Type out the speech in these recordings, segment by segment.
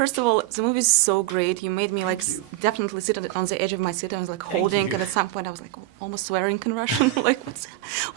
First of all, the movie is so great. You made me like definitely sit on the edge of my seat. I was like holding, and at some point I was like almost swearing in Russian. Like, what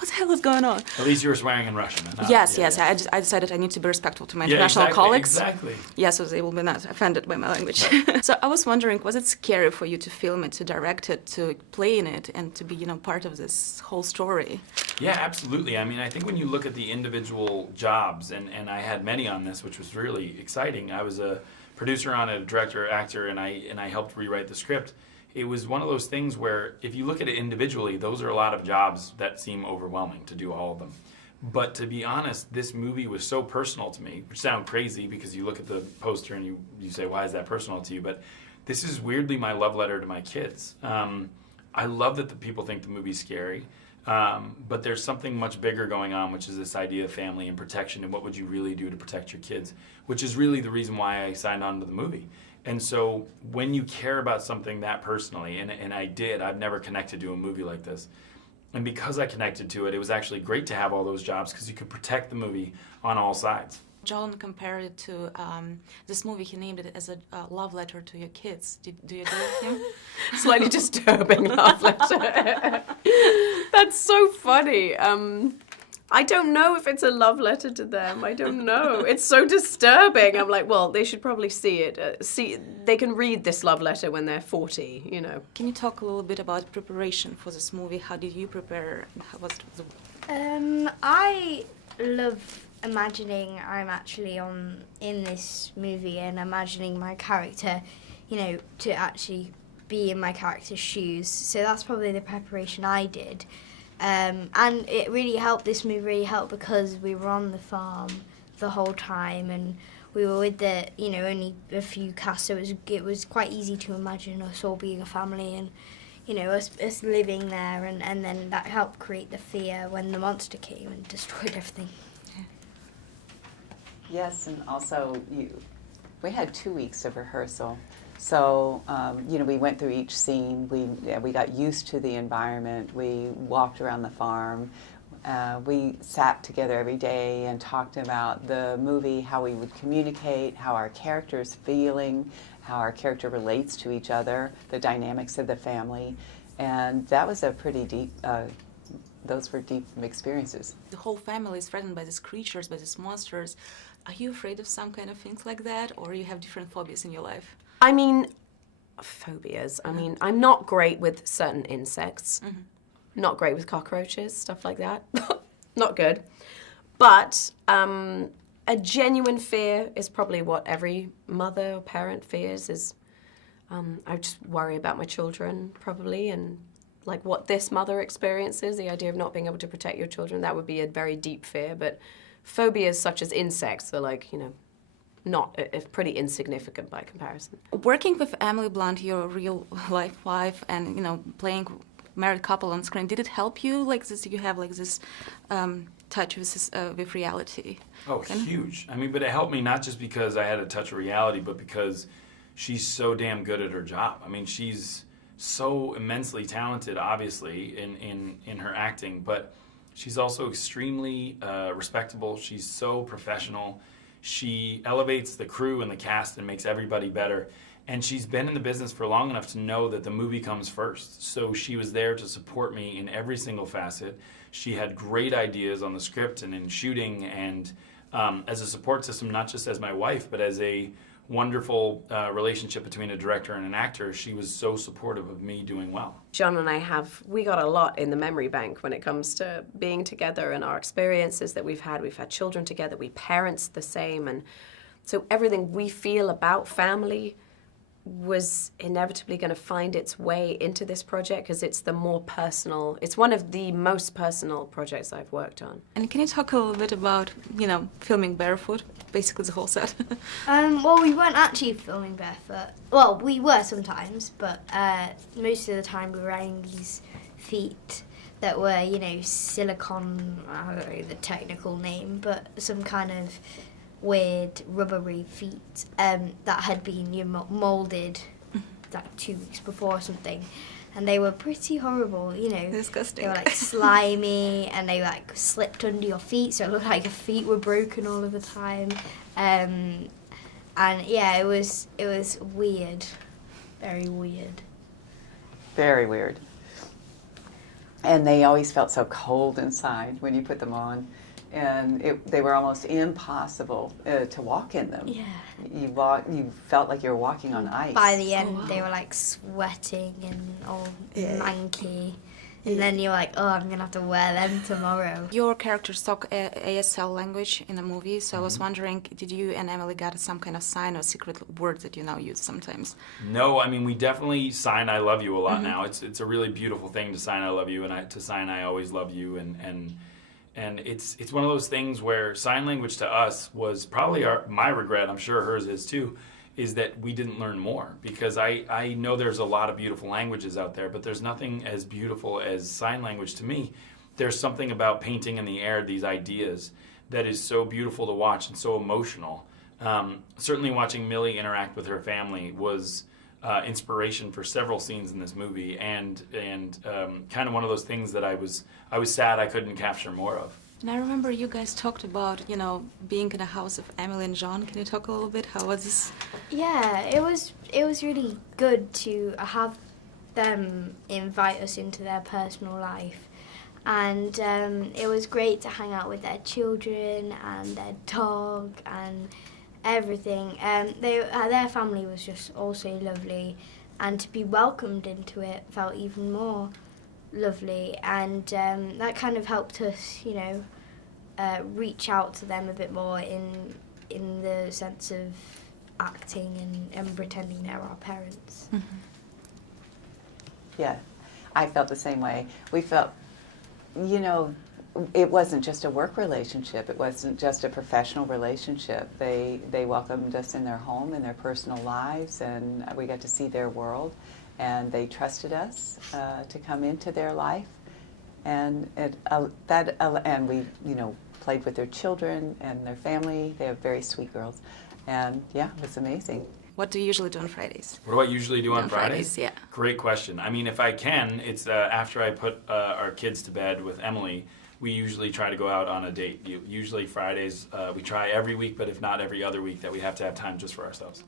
the hell is going on? At least you were swearing in Russian. Yes. I decided I need to be respectful to my international colleagues. Exactly. Yeah, so they will be not offended by my language. So I was wondering, was it scary for you to film it, to direct it, to play in it, and to be, part of this whole story? Yeah, absolutely. I mean, I think when you look at the individual jobs, and I had many on this, which was really exciting. I was a producer on it, a director, actor, and I helped rewrite the script. It was one of those things where if you look at it individually, those are a lot of jobs that seem overwhelming to do all of them. But to be honest, this movie was so personal to me, which sounds crazy because you look at the poster and you say, why is that personal to you? But this is weirdly my love letter to my kids. I love that the people think the movie's scary. But there's something much bigger going on, which is this idea of family and protection and what would you really do to protect your kids, which is really the reason why I signed on to the movie. And so when you care about something that personally, and I did, I've never connected to a movie like this. And because I connected to it, it was actually great to have all those jobs because you could protect the movie on all sides. John compared it to this movie. He named it as a love letter to your kids. Do you agree with him? Slightly disturbing love letter. That's so funny. I don't know if it's a love letter to them. I don't know. It's so disturbing. I'm like, well, they should probably see it. They can read this love letter when they're 40, Can you talk a little bit about preparation for this movie? How did you prepare? I love imagining I'm actually in this movie and imagining my character, to actually be in my character's shoes. So that's probably the preparation I did. And it really helped, this movie really helped because we were on the farm the whole time and we were with only a few casts, so it was quite easy to imagine us all being a family and, us living there and then that helped create the fear when the monster came and destroyed everything. Yes, and also we had 2 weeks of rehearsal. So, we went through each scene. We got used to the environment. We walked around the farm. We sat together every day and talked about the movie, how we would communicate, how our character's feeling, how our character relates to each other, the dynamics of the family. And that was a pretty deep, those were deep experiences. The whole family is threatened by these creatures, by these monsters. Are you afraid of some kind of things like that, or you have different phobias in your life? I mean, phobias. I mean, I'm not great with certain insects. Mm-hmm. Not great with cockroaches, stuff like that. Not good. But a genuine fear is probably what every mother or parent fears is, I just worry about my children, probably, and like what this mother experiences, the idea of not being able to protect your children, that would be a very deep fear. But phobias such as insects are like, not pretty insignificant by comparison. Working with Emily Blunt, your real life wife, and playing married couple on screen, did it help you like this? You have like this touch with reality? Oh, huge. I mean, but it helped me not just because I had a touch of reality, but because she's so damn good at her job. I mean, she's so immensely talented, obviously, in her acting, but she's also extremely respectable. She's so professional. She elevates the crew and the cast and makes everybody better. And she's been in the business for long enough to know that the movie comes first. So she was there to support me in every single facet. She had great ideas on the script and in shooting and as a support system, not just as my wife, but as a wonderful relationship between a director and an actor. She was so supportive of me doing well. John and I we got a lot in the memory bank when it comes to being together and our experiences that we've had. We've had children together, we parents the same, and so everything we feel about family was inevitably going to find its way into this project because it's it's one of the most personal projects I've worked on. And can you talk a little bit about, filming barefoot, basically the whole set? Well, we weren't actually filming barefoot. Well, we were sometimes, but most of the time we were wearing these feet that were, silicone, I don't know the technical name, but some kind of weird rubbery feet that had been moulded like 2 weeks before or something, and they were pretty horrible. Disgusting. They were like slimy and they like slipped under your feet, so it looked like your feet were broken all of the time. and yeah, it was weird, very weird. Very weird. And they always felt so cold inside when you put them on. And they were almost impossible to walk in them. Yeah. You felt like you were walking on ice. By the end, wow. they were like sweating and all Yeah. manky. And then you're like, oh, I'm going to have to wear them tomorrow. Your characters talk ASL language in the movie, so I was wondering, did you and Emily got some kind of sign or secret words that you now use sometimes? No, I mean, we definitely sign "I love you" a lot now. It's a really beautiful thing to sign "I love you" and to sign "I always love you," and it's one of those things where sign language to us was probably my regret. I'm sure hers is too. Is that we didn't learn more, because I know there's a lot of beautiful languages out there, but there's nothing as beautiful as sign language to me. There's something about painting in the air these ideas that is so beautiful to watch and so emotional. Certainly watching Millie interact with her family was inspiration for several scenes in this movie, and kind of one of those things that I was sad I couldn't capture more of. And I remember you guys talked about, being in the house of Emily and John. Can you talk a little bit? How was this? Yeah, it was really good to have them invite us into their personal life. And it was great to hang out with their children and their dog and everything. Their family was just also lovely, and to be welcomed into it felt even more lovely, and that kind of helped us, reach out to them a bit more in the sense of acting and pretending they're our parents. Yeah, I felt the same way. We felt, it wasn't just a work relationship. It wasn't just a professional relationship. They welcomed us in their home, in their personal lives, and we got to see their world. And they trusted us to come into their life, and and we played with their children and their family. They have very sweet girls, and yeah, it was amazing. What do you usually do on Fridays? What do I usually do on Fridays? Yeah. Great question. I mean, if I can, it's after I put our kids to bed with Emily, we usually try to go out on a date. Usually Fridays, we try every week, but if not every other week, that we have to have time just for ourselves.